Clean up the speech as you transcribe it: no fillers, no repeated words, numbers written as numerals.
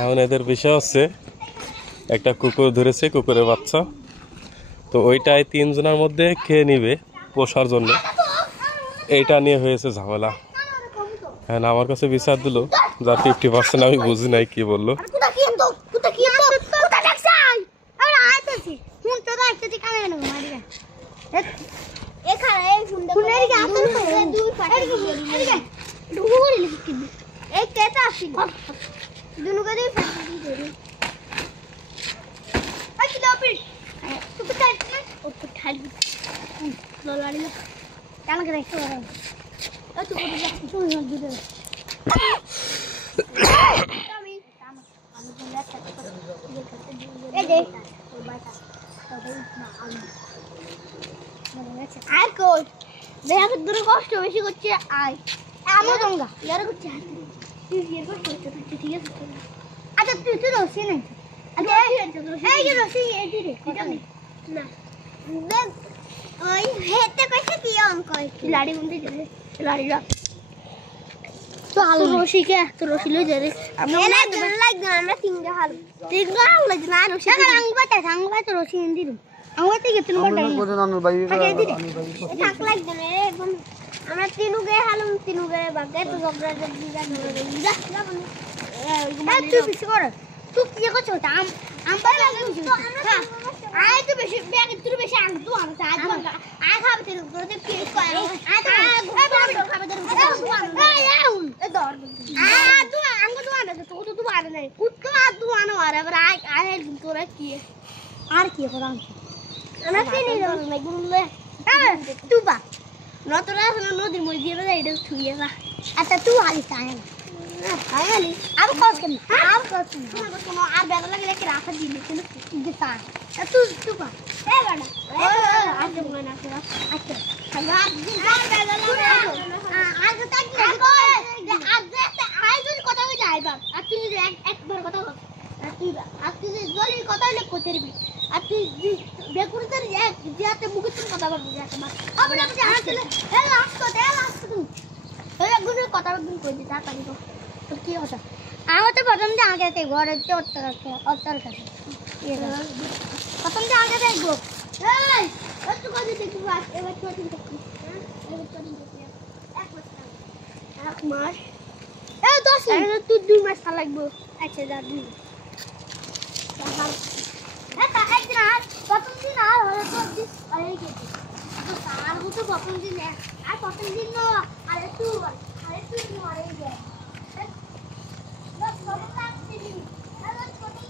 এখন এদের বিষয় হচ্ছে একটা কুকুর ধরেছে, কুকুরের বাচ্চা, তো ওইটাই 3 জনের মধ্যে খেয়ে নিবে পোষার জন্য, এইটা নিয়ে হয়েছে ঝামেলা। হ্যাঁ, আমার কাছে বিচার দিল, যা 50% আমি বুঝি নাই কি বললো। কষ্ট বেশি করছে আয় আমার গঙ্গা ইয়ার করছে ঠিক আছে। আচ্ছা তুই তো রসি নাই, এই যে রসি এদিকে না ওই হেতে কইছে কি অঙ্ক লাড়ি গুনতে যাবে লাড়িরা তো আলো রসিকে তো রসি লই যাবে আমরা লাগবে আমরা তিনটা হাল লাগবে না রসি আঙ্গুবাটা তো রসি এন্দি দিন আঙ্গুবাতে গেতুন বড় থাক লাগবে না এখন আমরা তিনুগে হালুম তিনুগে বাগে তো জবরা দিগা ধরে দিগা লাগবে তুই কিছু কর তুই কি করছ আম আমবাই লাগবে তো হ্যাঁ আয় তো বেশি ব্যাগ তুই বেশি আং তো আম আজ আয় খাবে তুই তোতে কি কয় আয় খাবে তুই দর তুই আঙ্গ তো আনে তো তুই আনে নাই কুত্তো আর তুই আনো আর এবার আয় আয় তোরা কি আর কি করাম আমরা চিনি না গুনলে তুই বা নতরা নদীর মধ্যে দিয়ে যায় এটা ছুঁয়ে যা। আচ্ছা তুই আলি তাই না আলি আর কস কেন আর কস না কোনো আর বেলা লাগে কি রাখা দিলে কিন্তু যে তা তুই বা এ বাড়া আজ মনে না আচ্ছা আর বেলা লাগে আজ তাই আজ আজ যদি কথা হয়ে যায় বাপ আর তুই যদি একবার কথা বল আর তুই জলি কথা হলে করবি আর তুই বেকুরদের এক যাতে মুখে তুই কথা বলবি যাতে মা আমরা যে আসলে এ লাস্ট তুমি এই গুলো কথা বলবি কই দিতা পারি তো কি কথা আমার তো প্রথম যে আগে থেকে ঘরে যে অত্তর কাছে প্রথম যে আগে দেখবো এই একটু কথা দেখবি বাস এবার তো ঠিক আছে এবার তো ঠিক আছে এক মাস এ 10 দিন তুই 2 মাস লাগবে আচ্ছা যা দিন এটা একদিন আর প্রথম দিন আর হলো তো দিন আরে গেছে তো তার মতো প্রথম দিন আর প্রথম দিন নো আরে তুই মারে গেছে